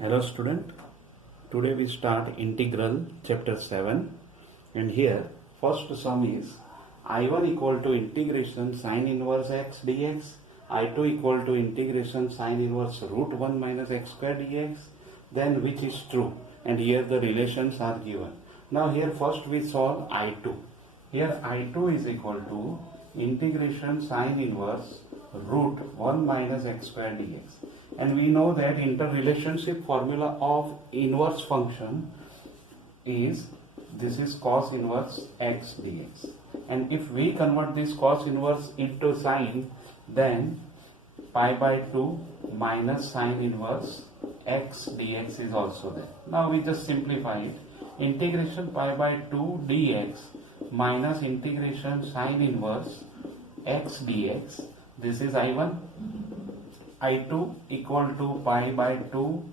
Hello student, today we start integral chapter 7 and here first sum is I1 equal to integration sine inverse x dx, I2 equal to integration sine inverse root 1 minus x square dx, then which is true, and here the relations are given. Now here first we solve I2. Here I2 is equal to integration sine inverse root 1 minus x square dx. And we know that interrelationship formula of inverse function is this is cos inverse x dx. And if we convert this cos inverse into sine, then pi by 2 minus sine inverse x dx is also there. Now we just simplify it. Integration pi by 2 dx minus integration sine inverse x dx. This is I1. I2 equal to pi by 2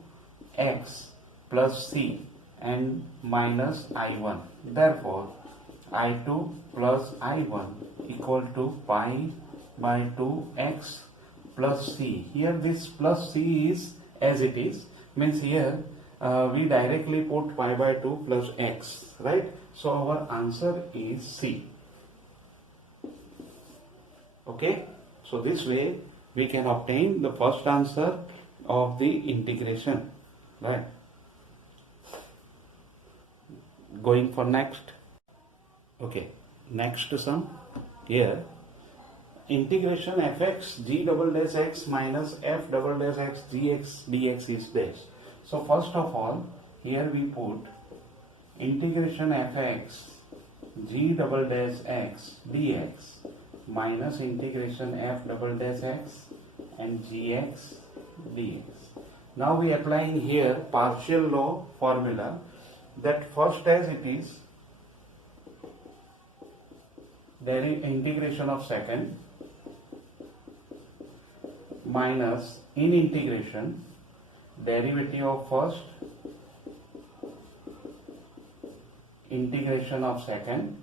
x plus c and minus I1. Therefore, I2 plus I1 equal to pi by 2 x plus c. Here this plus c is as it is. Means here we directly put pi by 2 plus x. Right? So our answer is C. Okay? So this way we can obtain the first answer of the integration, right? Going for next. Okay, next sum. Here integration fx g double dash x minus f double dash x gx dx is this. So first of all, here we put integration fx g double dash x dx minus integration f double dash x and gx dx. Now we applying here partial law formula, that first as it is there is integration of second minus in integration derivative of first integration of second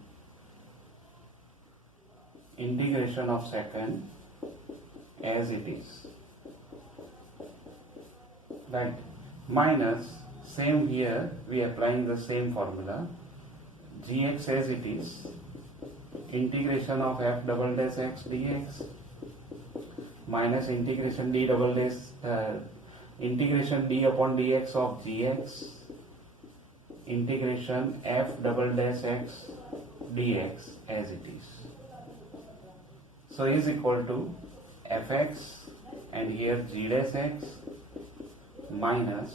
as it is, right? Minus same here we applying the same formula, gx as it is integration of f double dash x dx minus integration d double dash integration d upon dx of gx integration f double dash x dx as it is. So is equal to fx and here g dash x minus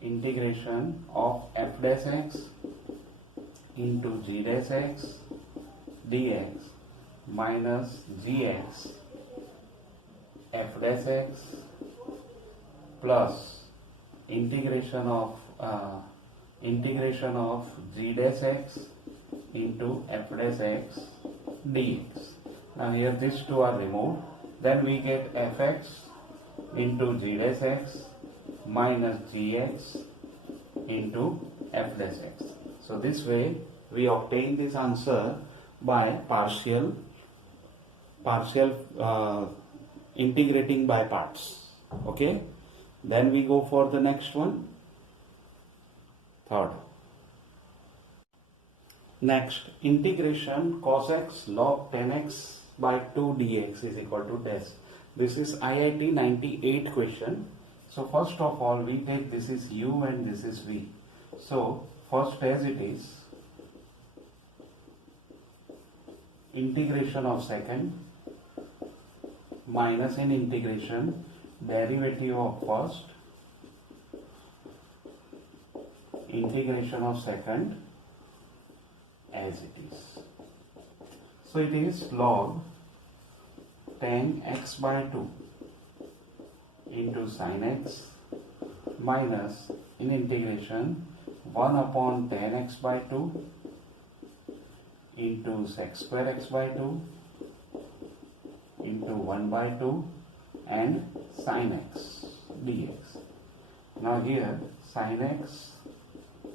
integration of f dash x into g dash x dx minus gx f dash x plus integration of g dash x into f dash x dx. Now here these two are removed, then we get fx into g dash x minus gx into f dash x. So this way we obtain this answer by partial integrating by parts. Okay, then we go for the next one, third. Next, integration cos x log 10x by 2 dx is equal to dash. This is IIT 98 question. So first of all we take this is u and this is v. So first as it is integration of second minus in integration derivative of first integration of second as it is. So it is log 10x by 2 into sin x minus in integration 1 upon 10x by 2 into sec square x by 2 into 1 by 2 and sin x dx. Now here sin x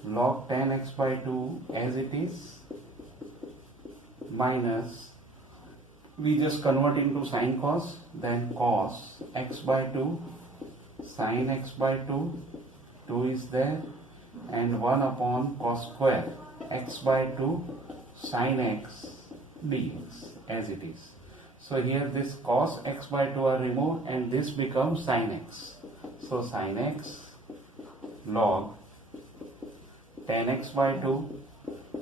log 10x by 2 as it is minus we just convert into sin cos, then cos x by 2 sin x by 2, 2 is there, and 1 upon cos square x by 2 sin x dx as it is. So here this cos x by 2 are removed and this becomes sin x. So sin x log tan x by 2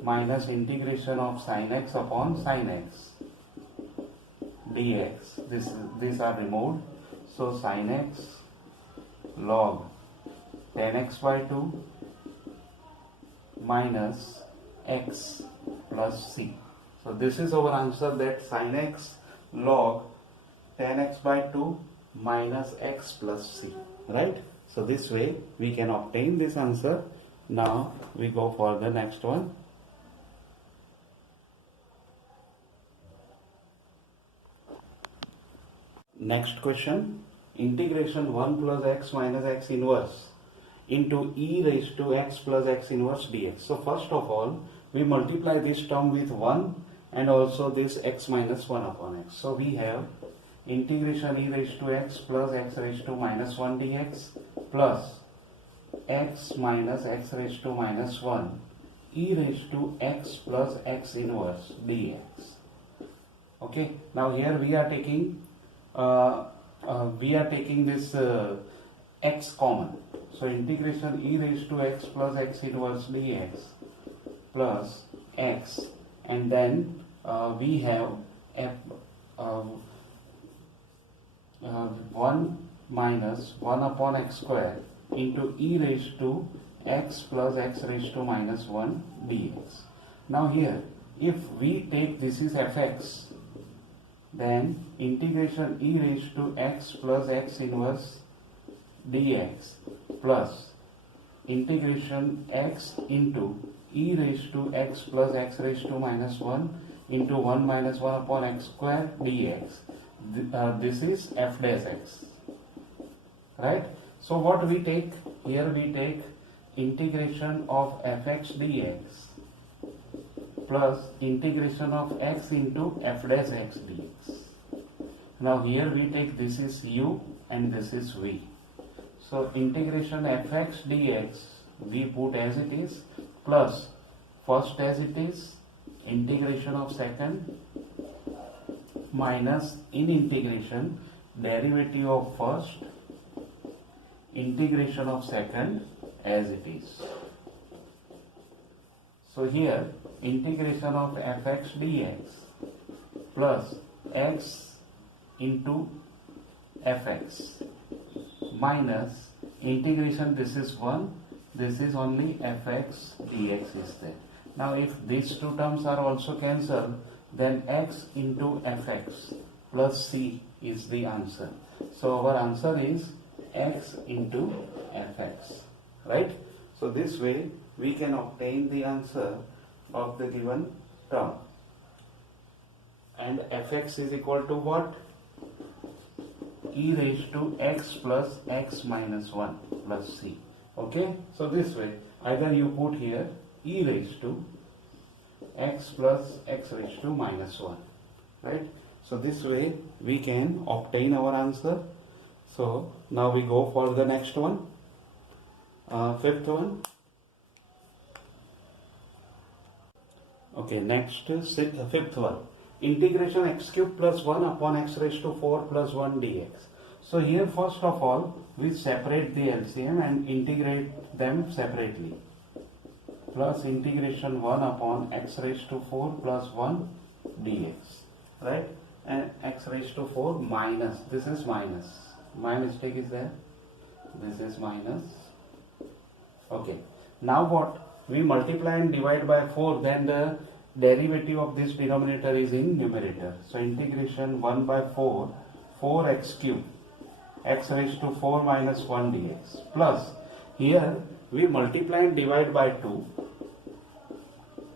minus integration of sin x upon sin x dx. These are removed. So sin x log tan x by 2 minus x plus c. So this is our answer, that sin x log tan x by 2 minus x plus c. Right? So this way we can obtain this answer. Now we go for the next one. Next question, integration 1 plus x minus x inverse into e raised to x plus x inverse dx. So first of all, we multiply this term with 1 and also this x minus 1 upon x. So we have integration e raised to x plus x raised to minus 1 dx plus x minus x raised to minus 1 e raised to x plus x inverse dx. Okay, now here we are taking this x common. So integration e raised to x plus x inverse dx plus x, and then we have 1 minus 1 upon x square into e raised to x plus x raised to minus 1 dx. Now here, if we take this is fx, then integration e raised to x plus x inverse dx plus integration x into e raised to x plus x raised to minus 1 into 1 minus 1 upon x square dx. This is f dash x. Right? So what we take? Here we take integration of fx dx plus integration of x into f dash x dx. Now here we take this is u and this is v. So integration fx dx we put as it is plus first as it is, integration of second minus in integration derivative of first, integration of second as it is. So here integration of fx dx plus x into fx minus integration, this is 1, this is only fx dx is there. Now if these two terms are also cancelled, then x into fx plus c is the answer. So our answer is x into fx. Right? So this way we can obtain the answer of the given term. And fx is equal to what? E raised to x plus x minus 1 plus c. Okay? So this way, either you put here e raised to x plus x raised to minus 1. Right? So this way we can obtain our answer. So now we go for the next one. Fifth one. Okay, next is fifth one. Integration x cube plus 1 upon x raised to 4 plus 1 dx. So here first of all we separate the LCM and integrate them separately. Plus integration 1 upon x raised to 4 plus 1 dx. Right? And x raised to 4 minus, this is minus. My mistake is there. This is minus. Okay. Now what? We multiply and divide by 4, then the derivative of this denominator is in numerator. So integration 1 by 4, 4x cube, x raised to 4 minus 1 dx. Plus, here we multiply and divide by 2,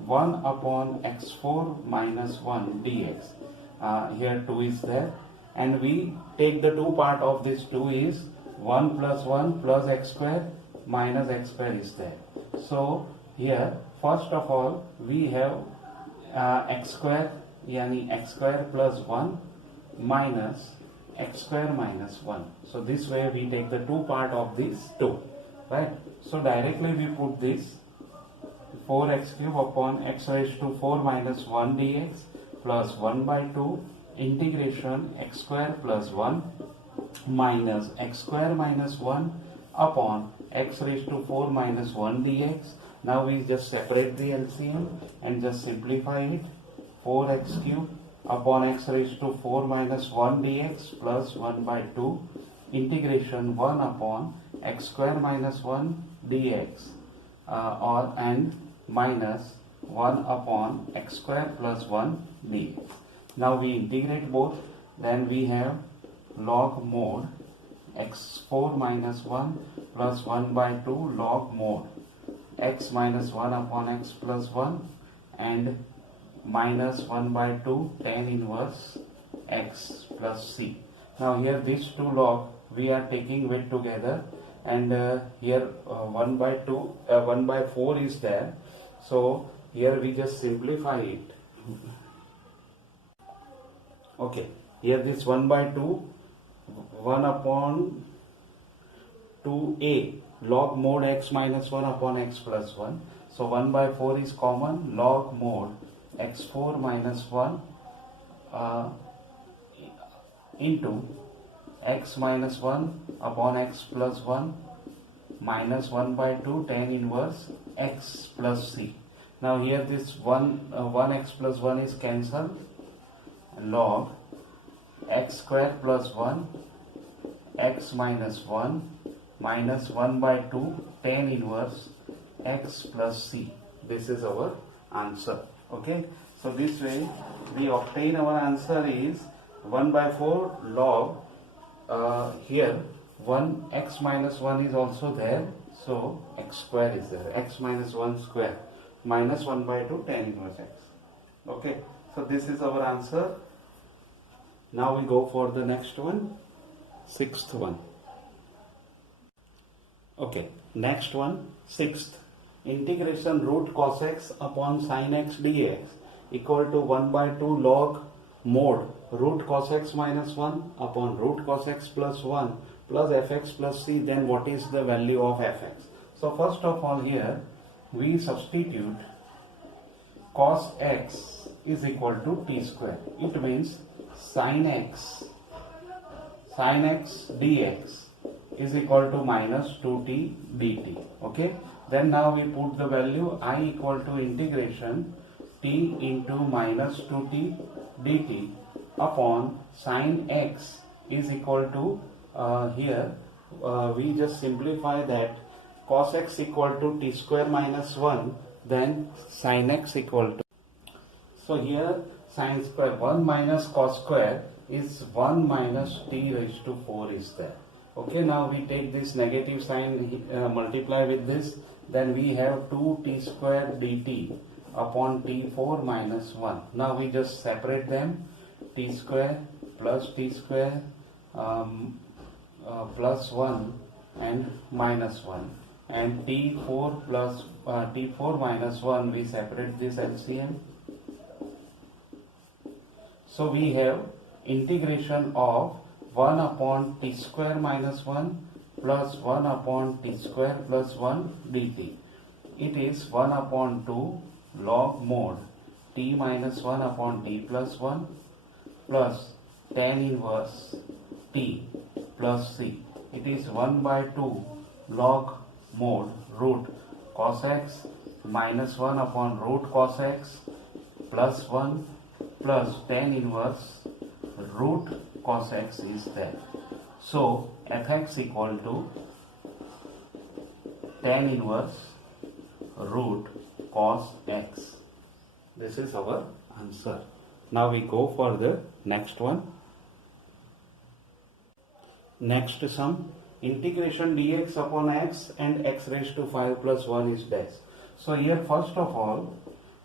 1 upon x4 minus 1 dx. Here 2 is there. And we take the 2 part of this 2 is 1 plus x square minus x square is there. So here first of all we have x square, yani x square plus 1 minus x square minus 1. So this way we take the 2 part of this 2, right? So directly we put this 4x cube upon x raised to 4 minus 1 dx plus 1 by 2 integration x square plus 1 minus x square minus 1 upon x raised to 4 minus 1 dx. Now we just separate the LCM and just simplify it. 4x cube upon x raised to 4 minus 1 dx plus 1 by 2 integration 1 upon x square minus 1 dx and minus 1 upon x square plus 1 dx. Now we integrate both, then we have log mod x4 minus 1 plus 1 by 2 log mod x minus 1 upon x plus 1 and minus 1 by 2 tan inverse x plus c. Now here these two log we are taking with together, and here 1 by 2 1 by 4 is there, so here we just simplify it. Okay, here this 1 by 2 1 upon 2a log mod x minus 1 upon x plus 1. So 1 by 4 is common, log mod x4 minus 1 into x minus 1 upon x plus 1 minus 1 by 2 tan inverse x plus c. Now here this 1x plus 1 is cancelled, log x square plus 1 x minus 1 minus 1 by 2 tan inverse x plus c. This is our answer. Okay, so this way we obtain our answer is 1 by 4 log here 1 x minus 1 is also there, so x square is there, x minus 1 square minus 1 by 2 tan inverse x. Okay, so this is our answer. Now we go for the next one, sixth one. Okay, next one, sixth. Integration root cos x upon sin x dx equal to 1 by 2 log mod root cos x minus 1 upon root cos x plus 1 plus fx plus c. Then what is the value of fx? So first of all here we substitute cos x is equal to t square. It means sin x dx is equal to minus 2t dt. Okay, then now we put the value I equal to integration t into minus 2t dt upon sin x is equal to here we just simplify that cos x equal to t square minus 1, then sin x equal to, so here sin square 1 minus cos square is 1 minus t raised to 4 is there. Okay, now we take this negative sign multiply with this, then we have 2t square dt upon t4 minus 1. Now we just separate them, t square plus t square plus 1 and minus 1, and t4 plus t4 minus 1 we separate this LCM. So we have integration of 1 upon t square minus 1 plus 1 upon t square plus 1 dt. It is 1 upon 2 log mod t minus 1 upon t plus 1 plus tan inverse t plus c. It is 1 by 2 log mod root cos x minus 1 upon root cos x plus 1 plus tan inverse root cos x is there. So fx equal to tan inverse root cos x. This is our answer. Now we go for the next one. Next sum, integration dx upon x and x raised to 5 plus 1 is dash. So here first of all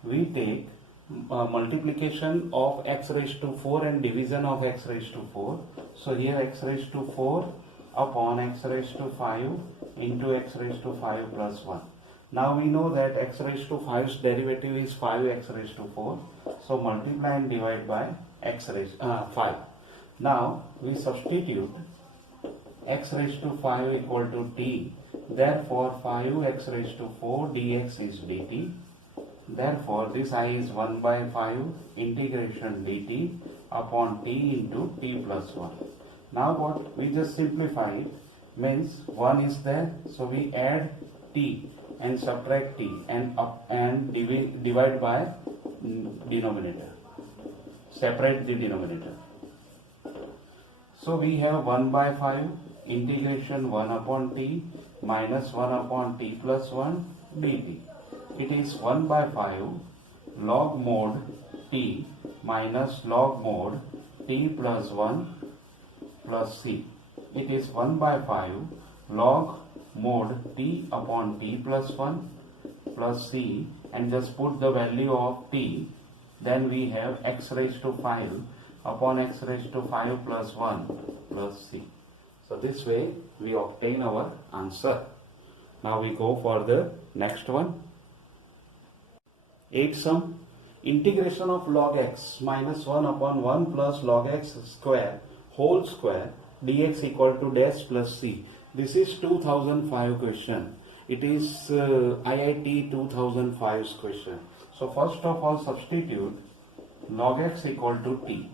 we take multiplication of x raised to 4 and division of x raised to 4. So here x raised to 4 upon x raised to 5 into x raised to 5 plus 1. Now we know that x raised to 5's derivative is 5x raised to 4. So multiply and divide by x raised 5. Now we substitute x raised to 5 equal to t. Therefore 5x raised to 4 dx is dt. Therefore this I is 1 by 5 integration dt upon t into t plus 1. Now what? We just simplify it. Means 1 is there, so we add t and subtract t and divide by denominator. Separate the denominator. So we have 1 by 5 integration 1 upon t minus 1 upon t plus 1 dt. It is 1 by 5 log mod t minus log mod t plus 1 plus c. It is 1 by 5 log mod t upon t plus 1 plus c, and just put the value of t. Then we have x raised to 5 upon x raised to 5 plus 1 plus c. So this way we obtain our answer. Now we go for the next one. 8th sum. Integration of log x minus 1 upon 1 plus log x square whole square dx equal to dash plus c. This is 2005 question. It is IIT 2005's question. So first of all substitute log x equal to t,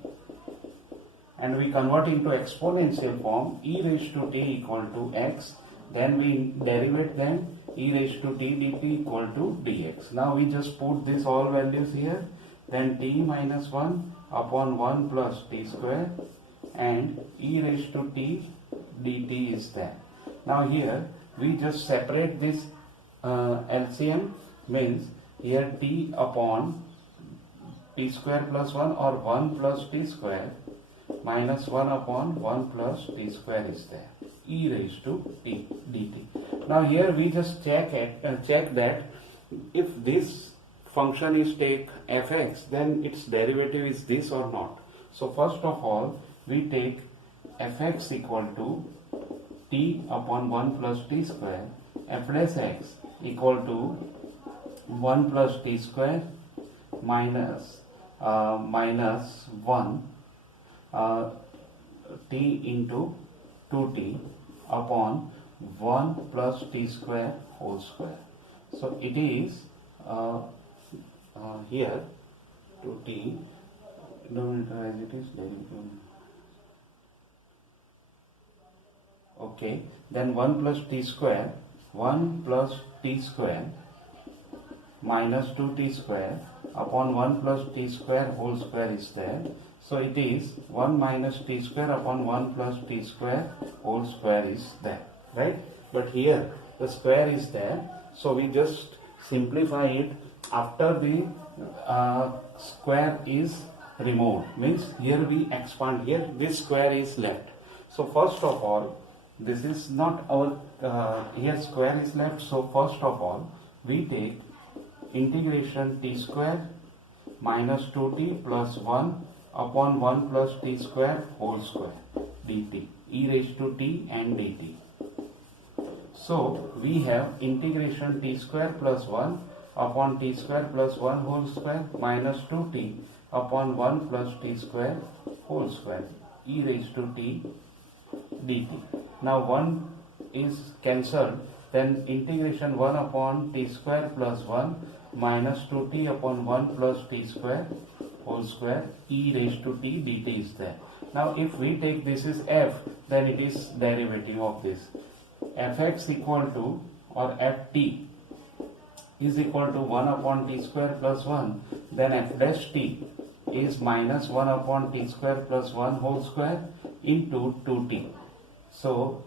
and we convert into exponential form e raised to t equal to x. Then we derivate them e raised to t dt equal to dx. Now we just put this all values here. Then t minus 1 upon 1 plus t square and e raised to t dt is there. Now here we just separate this LCM, means here t upon t square plus 1 or 1 plus t square minus 1 upon 1 plus t square is there, e raised to t dt. Now here we just check that if this function is take fx, then its derivative is this or not. So first of all we take fx equal to t upon 1 plus t square, f dash x equal to 1 plus t square minus 1 t into 2t upon 1 plus t square whole square. So it is here 2t denominator as it is derivative. Okay, then 1 plus t square minus 2t square upon 1 plus t square whole square is there. So it is 1 minus t square upon 1 plus t square whole square is there, right? But here the square is there, so we just simplify it after the square is removed. Means here we expand, here this square is left. So first of all, this is not our here square is left. So first of all we take integration t square minus 2t plus 1 upon 1 plus t square whole square dt, e raised to t and dt. So we have integration t square plus 1 upon t square plus 1 whole square minus 2t upon 1 plus t square whole square, e raised to t dt. Now 1 is cancelled, then integration 1 upon t square plus 1 minus 2t upon 1 plus t square whole square, e raised to t dt is there. Now if we take this is f, then it is derivative of this. Fx equal to, or ft is equal to 1 upon t square plus 1, then f dash t is minus 1 upon t square plus 1 whole square into 2t. So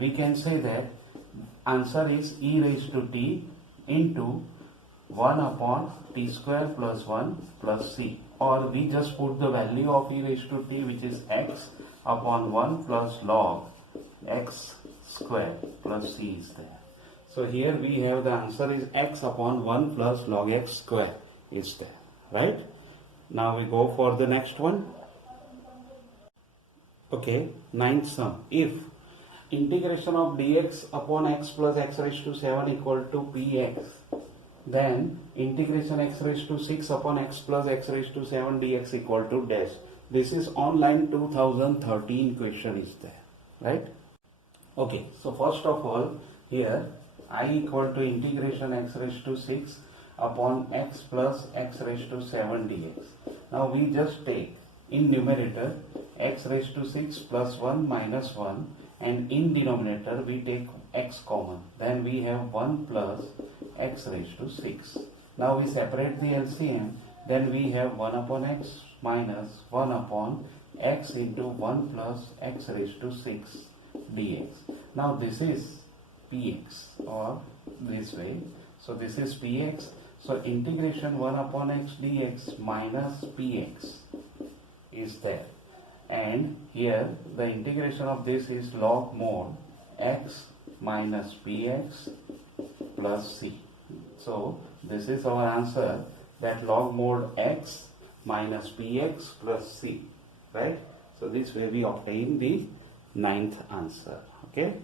we can say that answer is e raised to t into 1 upon t square plus 1 plus c, or we just put the value of e raised to t, which is x upon 1 plus log x square plus c is there. So here we have the answer is x upon 1 plus log x square is there, right? Now we go for the next one. Okay, 9th sum. If integration of dx upon x plus x raised to 7 equal to px, then integration x raised to 6 upon x plus x raised to 7 dx equal to dash. This is on line 2013 question is there, right? Okay, so first of all, here I equal to integration x raised to 6 upon x plus x raised to 7 dx. Now we just take in numerator x raised to 6 plus 1 minus 1, and in denominator we take x common. Then we have 1 plus x raised to 6. Now we separate the LCM. Then we have 1 upon x minus 1 upon x into 1 plus x raised to 6 dx. Now this is px, or this way. So this is px. So integration 1 upon x dx minus px is there. And here the integration of this is log mod x minus px plus c. So this is our answer, that log mod x minus px plus c, right? So this way we obtain the ninth answer. Okay.